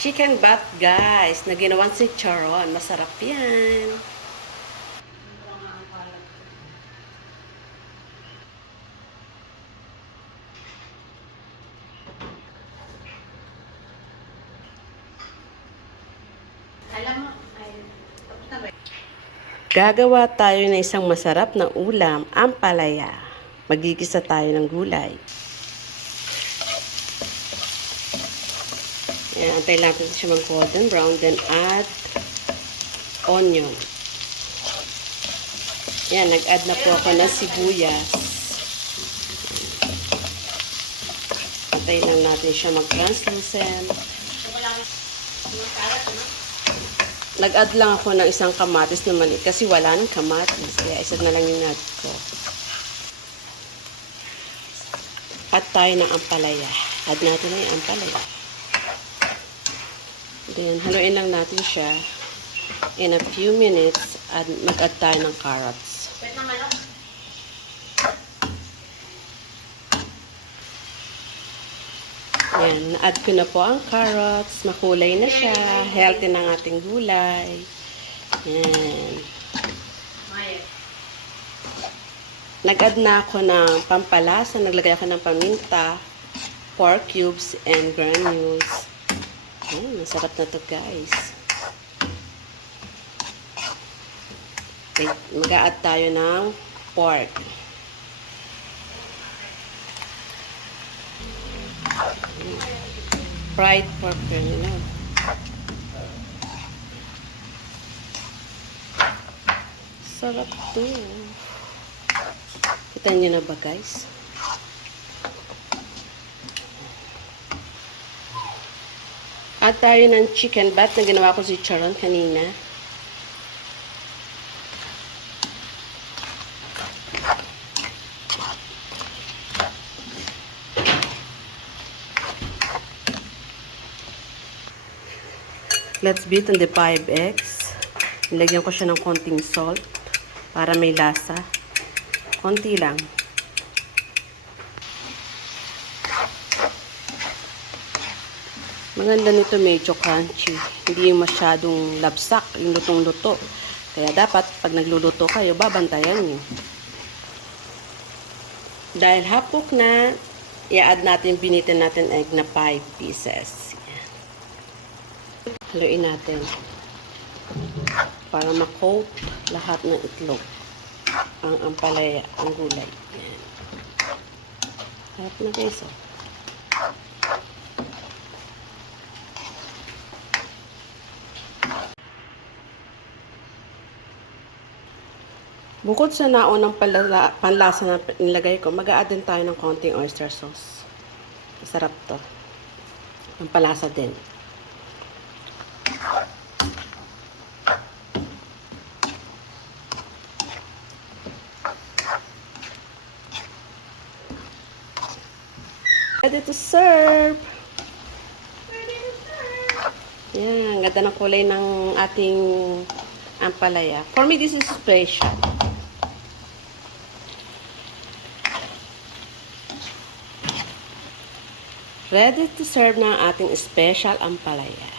Chicken batt, guys, na ginawan si Charon. Masarap yan. Alam mo, ay, tapos na ba? Gagawa tayo ng isang masarap na ulam, ampalaya. Magigisa tayo ng gulay. Ayan, antayin natin siya mag-golden brown. Then add onion. Ayan, nag-add na po ako ng sibuyas. Antayin lang natin siya mag-translucent. Nag-add lang ako ng isang kamatis na maliit kasi wala nang kamatis. Kaya isa na lang yung add ko. Add tayo ng ampalaya. Add natin na yung ampalaya. Then, haluin lang natin siya. In a few minutes, mag-add tayo ng carrots. Pwede na manok. Ayan, na-add ko na po ang carrots. Makulay na siya. Healthy ng ating gulay. Ayan. Nag-add na ako ng pampalasa. Naglagay ako ng paminta, pork cubes, and granules. Ayan, masarap na to, guys. Okay, mag-a-add tayo ng pork. Fried pork granule. Sarap to. Kita niyo na ba, guys? Add tayo ng chicken batt na ginawa ko si Charon kanina. Let's beat on the 5 eggs. Nilagyan ko siya ng konting salt para may lasa. Konti lang. Maganda nito, medyo crunchy. Hindi yung masyadong labsak, yung lutong-luto. Kaya dapat, pag nagluluto kayo, babantayan nyo. Dahil hapok na, i-add natin, binitin natin egg na 5 pieces. Haluin natin. Para ma-coat lahat ng itlog. Ang ampalaya, ang gulay. Yan. Harap na, guys. Oh. Bukod sa naunang panlasa na nilagay ko, mag-a-add din tayo ng konting oyster sauce. Masarap to. Ang palasa din. Ready to serve! Yan, ganda ng kulay ng ating ampalaya. For me, this is special. Ready to serve na ating special ampalaya.